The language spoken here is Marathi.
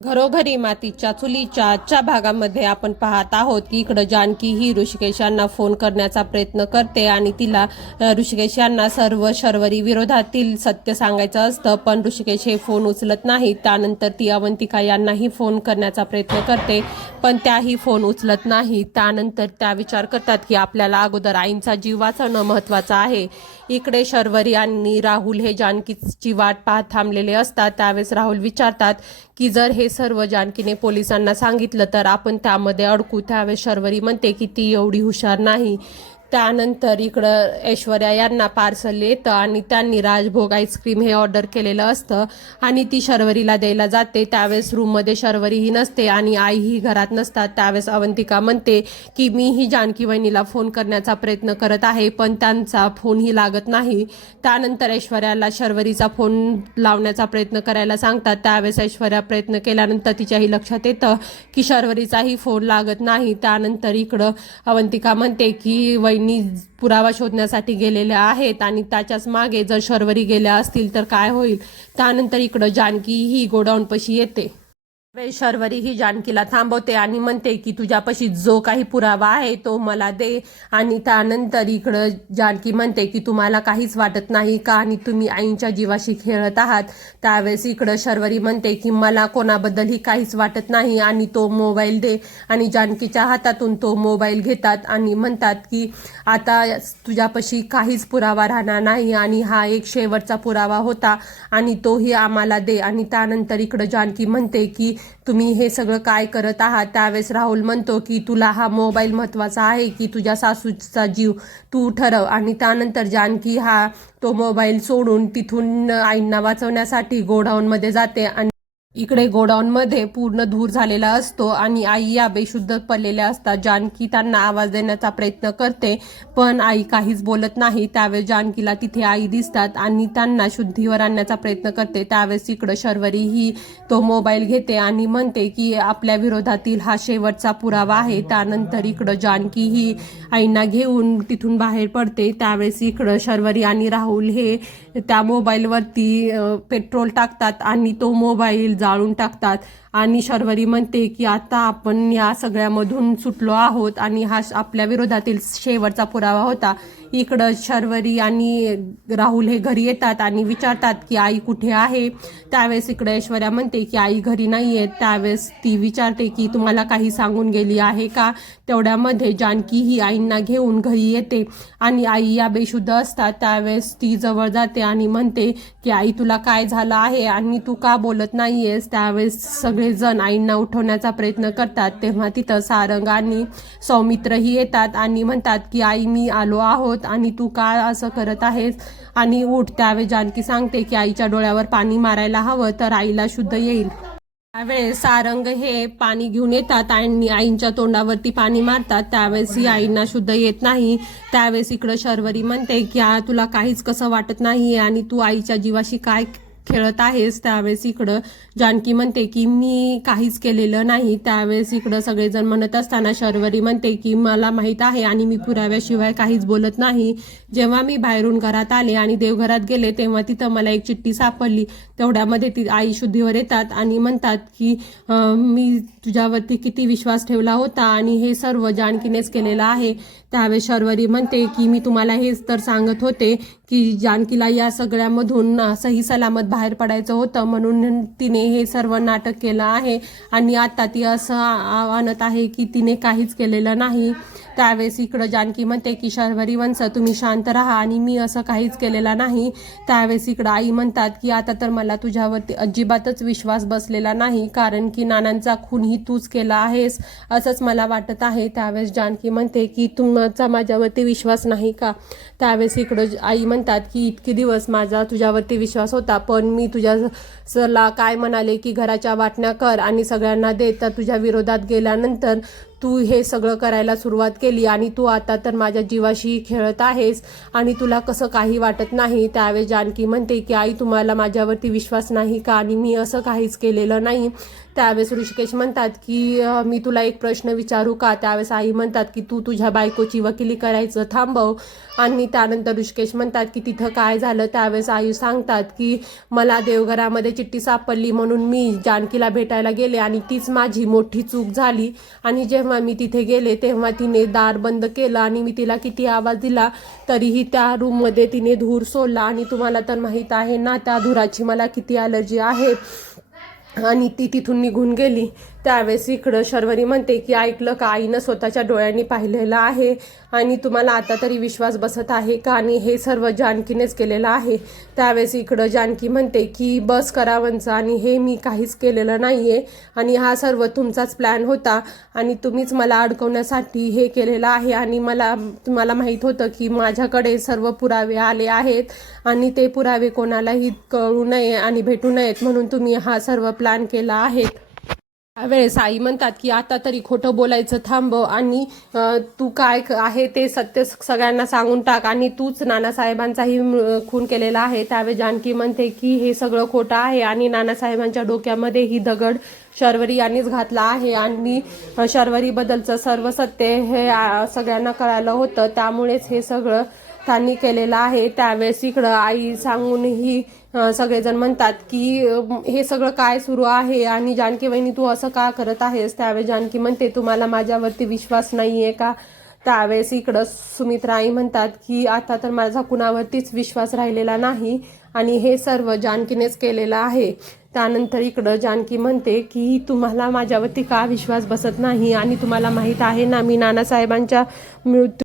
घरोघरी मातीच्या चुलीच्या आजच्या भागामध्ये आपण पाहत आहोत की इकडं जानकी ही ऋषिकेश यांना फोन करण्याचा प्रयत्न करते आणि तिला ऋषिकेश यांना सर्व शर्वरी विरोधातील सत्य सांगायचं असतं, पण ऋषिकेश हे फोन उचलत नाही. त्यानंतर ती अवंतिका यांनाही फोन करण्याचा प्रयत्न करते, पण त्याही फोन उचलत नाही. त्यानंतर त्या विचार करतात की आपल्याला अगोदर आईंचा जीव वाचवणं महत्त्वाचं आहे. इकडे शर्वरी आणि राहुल हे जानकीची वाट पाहत थांबलेले असतात. त्यावेळेस राहुल विचारतात की जर हे सर्व जानकीने पोलिसांना सांगितलं तर आपण त्यामध्ये अडकू. त्यावेळेस शर्वरी म्हणते की ती एवढी हुशार नाही. त्यानंतर इकडं ऐश्वर्या यांना पार्सल येतं आणि त्यांनी राजभोग आईस्क्रीम हे ऑर्डर केलेलं असतं आणि ती शर्वरीला द्यायला जाते. त्यावेळेस रूममध्ये शर्वरीही नसते आणि आईही घरात नसतात. त्यावेळेस अवंतिका म्हणते की मीही जानकी वहिनीला फोन करण्याचा प्रयत्न करत आहे, पण त्यांचा फोनही लागत नाही. त्यानंतर ऐश्वर्याला शर्वरीचा फोन लावण्याचा प्रयत्न करायला सांगतात. त्यावेळेस ऐश्वर्या प्रयत्न केल्यानंतर तिच्याही लक्षात येतं की शर्वरीचाही फोन लागत नाही. त्यानंतर इकडं अवंतिका म्हणते की वहिनी पुरावा शोधण्यासाठी गेलेल्या आहेत आणि त्याच्याच मागे जर शर्वरी गेल्या असतील तर काय होईल. त्यानंतर इकडं जानकी ही गोडाऊनपाशी येते. शर्वरी ही जानकीला थांबवते आणि म्हणते की तुझ्यापाशी जो काही पुरावा आहे तो मला दे. आणि त्यानंतर इकडं जानकी म्हणते की तुम्हाला काहीच वाटत नाही का आणि तुम्ही आईंच्या जीवाशी खेळत आहात. त्यावेळेस इकडं शर्वरी म्हणते की मला कोणाबद्दलही काहीच वाटत नाही आणि तो मोबाईल दे. आणि जानकीच्या हातातून तो मोबाईल घेतात आणि म्हणतात की आता तुझ्यापाशी काहीच पुरावा राहणार नाही आणि हा एक शेवटचा पुरावा होता आणि तोही आम्हाला दे. आणि त्यानंतर इकडं जानकी म्हणते की तुम्ही हे सगळं काय करत आहात. त्यावेळेस राहुल म्हणतो की तुला हा मोबाईल महत्त्वाचा आहे की तुझ्या सासूचा जीव, तू ठरव. आणि त्यानंतर जानकी हा तो मोबाईल सोडून तिथून आईंना वाचवण्यासाठी गोडाऊनमध्ये जाते आणि इकडे गोडाऊनमध्ये पूर्ण धूर झालेला असतो आणि आई या बेशुद्ध पडलेल्या असतात. जानकी त्यांना आवाज देण्याचा प्रयत्न करते, पण आई काहीच बोलत नाही. त्यावेळेस जानकीला तिथे आई दिसतात आणि त्यांना शुद्धीवर आणण्याचा प्रयत्न करते. त्यावेळेस इकडं शर्वरी ही तो मोबाईल घेते आणि म्हणते की आपल्या विरोधातील हा शेवटचा पुरावा आहे. त्यानंतर इकडं जानकी ही आईंना घेऊन तिथून बाहेर पडते. त्यावेळेस इकडं शर्वरी आणि राहुल हे त्या मोबाईलवरती पेट्रोल टाकतात आणि तो मोबाईल जाळून टाकतात. आणि शर्वरी म्हणते की आता आपण या सगळ्यामधून सुटलो आहोत आणि हा आपल्या विरोधातील शेवटचा पुरावा होता. इकडं शर्वरी आणि राहुल हे घरी येतात आणि विचारतात की आई कुठे आहे. त्यावेळेस इकडं ऐश्वर्या म्हणते की आई घरी नाही आहे. त्यावेळेस ती विचारते की तुम्हाला काही सांगून गेली आहे का. तेवढ्यामध्ये जानकी ही आईंना घेऊन घरी येते आणि आई या बेशुद्ध असतात. त्यावेळेस ती जवळ जाते आणि म्हणते की आई तुला काय झालं आहे आणि तू का बोलत नाहीयेस. त्यावेळेस सगळेजण आईंना उठवण्याचा प्रयत्न करतात. तेव्हा तिथं सारंग आणि सौमित्रही येतात आणि म्हणतात की आई मी आलो आहोत आणि तू का असं करत आहेस आणि उठ. त्यावेळेस जानकी सांगते की आईच्या डोळ्यावर पाणी मारायला हवं तर आईला शुद्ध येईल. त्यावेळेस सारंग हे पाणी घेऊन येतात आणि आईंच्या तोंडावरती पाणी मारतात. त्यावेळेस ही आईंना शुद्ध येत नाही. त्यावेळेस इकडं शर्वरी म्हणते की तुला काहीच कसं वाटत नाही आणि तू आईच्या जीवाशी काय खेळत आहेस. त्यावेळेस इकडं जानकी म्हणते की मी काहीच केलेलं नाही. त्यावेळेस इकडं सगळेजण म्हणत असताना शर्वरी म्हणते की मला माहीत आहे आणि मी पुराव्याशिवाय काहीच बोलत नाही. जेव्हा मी बाहेरून घरात आले आणि देवघरात गेले तेव्हा तिथं मला एक चिठ्ठी सापडली. तेवढ्यामध्ये ती आई शुद्धीवर येतात आणि म्हणतात की मी तुझ्यावरती किती विश्वास ठेवला होता आणि हे सर्व जानकीनेच केलेलं आहे. त्यावेळेस शर्वरी म्हणते की मी तुम्हाला हेच तर सांगत होते की जानकीला या सगळ्यामधून सही सलामत बाहेर पडायचं होतं, म्हणून तिने हे सर्व नाटक केलं आहे आणि आता ती असं आणत आहे की तिने काहीच केलेलं नाही. त्यावेळेस इकडं जानकी म्हणते की शर्वरी वंश तुम्ही शांत राहा आणि मी असं काहीच केलेलं नाही. त्यावेळेस इकडं आई म्हणतात की आता तर मला तुझ्यावरती अजिबातच विश्वास बसलेला नाही, कारण की नानांचा खूनही तूच केला आहेस असंच मला वाटत आहे. त्यावेळेस जानकी म्हणते की तुमचा माझ्यावरती विश्वास नाही का. त्यावेळेस इकडं आई म्हणतात की इतके दिवस माझा तुझ्यावरती विश्वास होता, पण मी तुझ्याला काय म्हणाले की घराच्या वाटण्या कर आणि सगळ्यांना दे, तर तुझ्या विरोधात गेल्यानंतर तू हे सगळं करायला सुरुवात केली आणि तू आता तर माझ्या जीवाशी खेळत आहेस आणि तुला कसं काही वाटत नाही. त्यावेळेस जानकी म्हणते की आई, तुम्हाला माझ्यावरती विश्वास नाही का आणि मी असं काहीच केलेलं नाही. त्यावेळेस ऋषिकेश म्हणतात की मी तुला एक प्रश्न विचारू का. त्यावेळेस आई म्हणतात की तू तुझ्या बायकोची वकिली करायचं थांबव. आणि त्यानंतर ऋषिकेश म्हणतात की तिथं काय झालं. त्यावेळेस आई सांगतात की मला देवघरामध्ये चिठ्ठी सापडली म्हणून मी जानकीला भेटायला गेले आणि तीच माझी मोठी चूक झाली. आणि जेव्हा मी तिथे गेले तेव्हा तिने दार बंद केलं आणि मी तिला किती आवाज दिला तरीही त्या रूममध्ये तिने धूर सोडला. आणि तुम्हाला तर माहीत आहे ना त्या धुराची मला किती ॲलर्जी आहे. आणि ती तिथून निघून गेली. त्यावेळेस इकडं शर्वरी म्हणते की ऐकलं का, आईनं स्वतःच्या डोळ्यांनी पाहिलेलं आहे आणि तुम्हाला आता तरी विश्वास बसत आहे का, आणि हे सर्व जानकीनेच केलेलं आहे. त्यावेळेस इकडं जानकी म्हणते की बस करावंचं आणि हे मी काहीच केलेलं नाही आहे आणि हा सर्व तुमचाच प्लॅन होता आणि तुम्हीच मला अडकवण्यासाठी हे केलेलं आहे. आणि तुम्हाला माहीत होतं की माझ्याकडे सर्व पुरावे आले आहेत आणि ते पुरावे कोणालाही कळू नये आणि भेटू नयेत म्हणून तुम्ही हा सर्व प्लॅन केला आहे. त्यावेळेस आई म्हणतात की आता तरी खोटं बोलायचं थांबव आणि तू काय आहे ते सत्य सगळ्यांना सांगून टाक आणि तूच नानासाहेबांचाही खून केलेला आहे. त्यावेळेस जानकी म्हणते की हे सगळं खोटं आहे आणि नानासाहेबांच्या डोक्यामध्ये ही दगड शर्वरी यांनीच घातला आहे आणि शर्वरीबद्दलचं सर्व सत्य हे सगळ्यांना कळालं होतं, त्यामुळेच हे सगळं त्यांनी केलेलं आहे. त्यावेळेस इकडं आई सांगूनही सगळेजण म्हणतात की हे सगळं काय सुरू आहे आणि जानकी वहिनी तू असं का करत आहेस. त्यावेळेस जानकी म्हणते तुम्हाला माझ्यावरती विश्वास नाही आहे का. त्यावेळेस इकडं सुमित्रा आई म्हणतात की आता तर माझा कुणावरतीच विश्वास राहिलेला नाही आणि हे सर्व जानकीनेच केलेलं आहे. त्यानंतर इकडं जानकी म्हणते की तुम्हाला माझ्यावरती का विश्वास बसत नाही आणि तुम्हाला माहीत आहे ना मी नानासाहेबांच्या मृत्यू